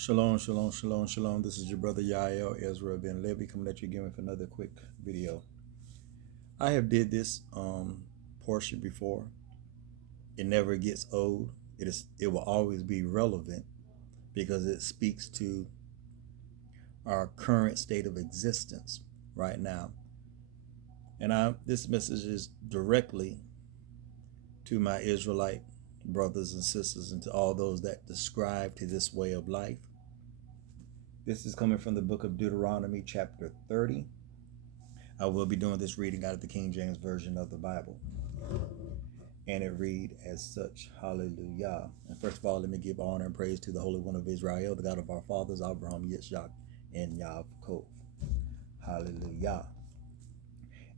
Shalom, shalom, shalom, shalom. This is your brother Yael Ezra Ben Levy coming at you again with another quick video. I have did this portion before. It never gets old. It will always be relevant because it speaks to our current state of existence right now. And this message is directly to my Israelite brothers and sisters and to all those that describe to this way of life. This is coming from the book of Deuteronomy, chapter 30. I will be doing this reading out of the King James Version of the Bible. And it reads as such, hallelujah. And first of all, let me give honor and praise to the Holy One of Israel, the God of our fathers, Abraham, Yitzchak, and Yaakov. Hallelujah.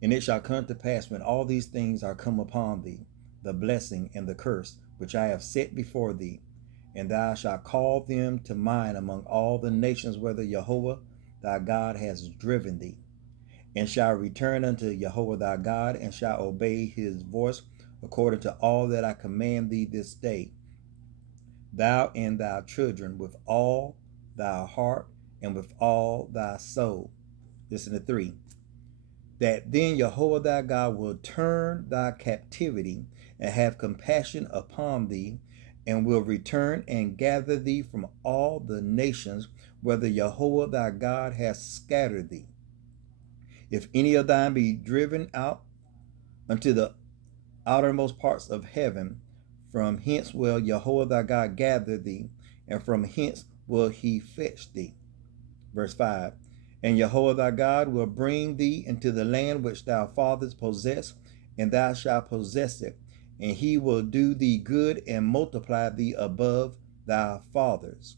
And it shall come to pass when all these things are come upon thee, the blessing and the curse, which I have set before thee, and thou shalt call them to mind among all the nations whither Jehovah thy God has driven thee, and shall return unto Jehovah thy God, and shall obey his voice according to all that I command thee this day, thou and thy children, with all thy heart and with all thy soul. Listen to 3. That then Jehovah thy God will turn thy captivity and have compassion upon thee, and will return and gather thee from all the nations whither Jehovah thy God hath scattered thee. If any of thine be driven out unto the outermost parts of heaven, from hence will Jehovah thy God gather thee, and from hence will he fetch thee. Verse 5. And Jehovah thy God will bring thee into the land which thy fathers possessed, and thou shalt possess it, and he will do thee good and multiply thee above thy fathers.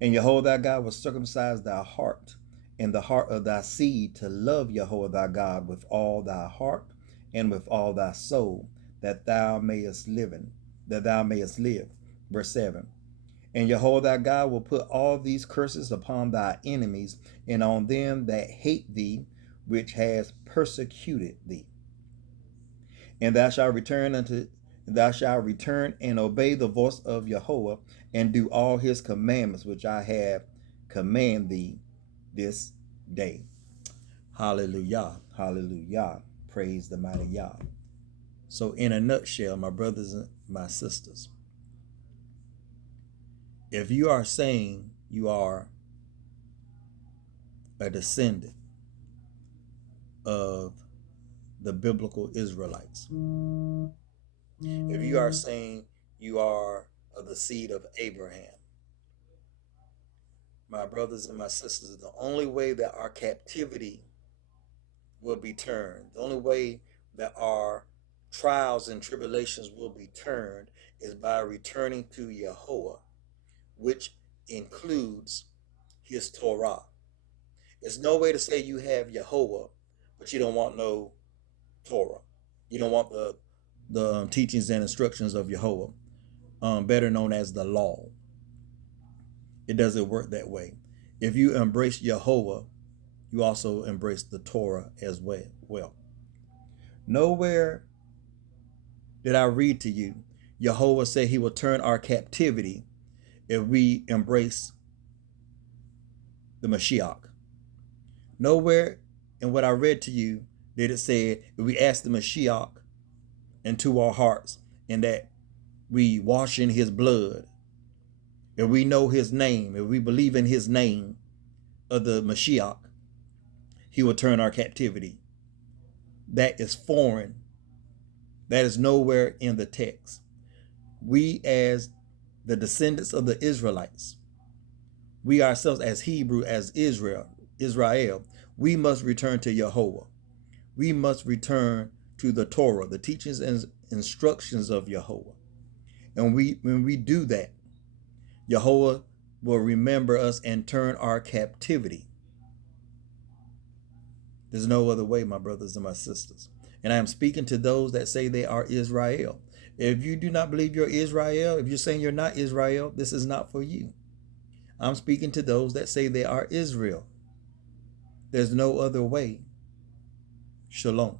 And Jehovah thy God will circumcise thy heart and the heart of thy seed to love Jehovah thy God with all thy heart and with all thy soul, that thou mayest live. Verse 7. And Jehovah thy God will put all these curses upon thy enemies and on them that hate thee, which has persecuted thee. And thou shalt return and obey the voice of Jehovah, and do all his commandments which I have commanded thee this day. Hallelujah. Hallelujah. Praise the mighty Yah. So in a nutshell, my brothers and my sisters, if you are saying you are a descendant of the biblical Israelites, if you are saying you are of the seed of Abraham, my brothers and my sisters, the only way that our captivity will be turned, the only way that our trials and tribulations will be turned is by returning to Yahuwah, which includes his Torah. There's no way to say you have Yahuwah, but you don't want no Torah. You don't want the teachings and instructions of Yahuwah, better known as the law. It doesn't work that way. If you embrace Yahuwah, you also embrace the Torah as well. Nowhere did I read to you Yahuwah say he will turn our captivity if we embrace the Mashiach. Nowhere in what I read to you did it say if we ask the Mashiach into our hearts and that we wash in his blood, if we know his name, if we believe in his name of the Mashiach, he will turn our captivity. That is foreign. That is nowhere in the text. We as the descendants of the Israelites, we ourselves as Hebrew, as Israel, we must return to Yahuwah. We must return to the Torah, the teachings and instructions of Yahuwah. And when we do that, Yahuwah will remember us and turn our captivity. There's no other way, my brothers and my sisters. And I am speaking to those that say they are Israel. If you do not believe you're Israel, if you're saying you're not Israel, this is not for you. I'm speaking to those that say they are Israel. There's no other way. Shalom.